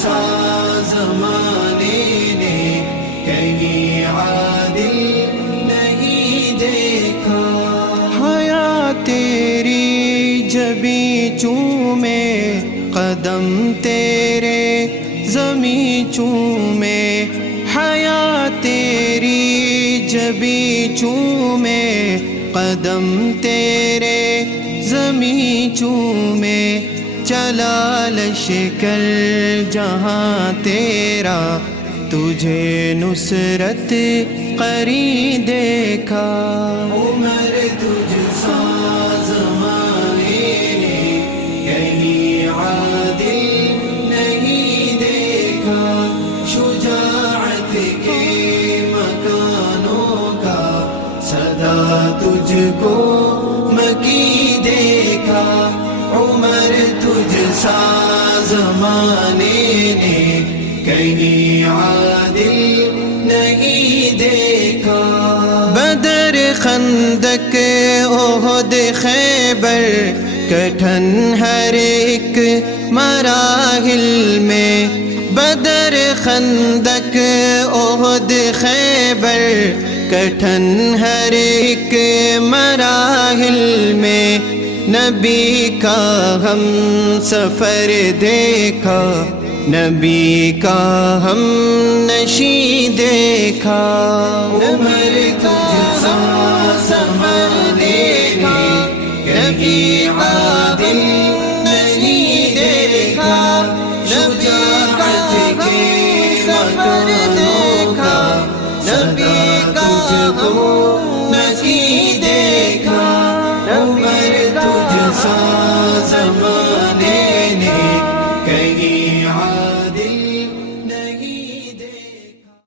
سا زمانے نے کہیں عادل نہیں دیکھا۔ حیا تیری جبیں چومے قدم تیرے زمیں چومے، حیا تیری جبیں چومے قدم تیرے زمیں چومے، چلا لشکر جہاں تیرا تجھے نصرت قری دیکھا۔ عمر تجھ سا زمانے نے کہیں عادل نہیں دیکھا، شجاعت کے مکانوں کا صدا تجھ کو مکی دیکھا۔ عمر تجھ سا زمانے نے کہیں عادل نہیں دیکھا۔ بدر خندق احد خیبر کٹھن ہر ایک مراحل میں، بدر خندق احد خیبر کٹھن ہر ایک مراحل میں، نبی کا ہم سفر دیکھا، نبی کا ہم نشیں دیکھا۔ عمر تجھ سا سفر دیکھا، نبی عادل نہیں دیکھا، شجاعت کے سفر دیکھا، نبی کا ہم نشیں دیکھا۔ عمر تجھ سا زمانے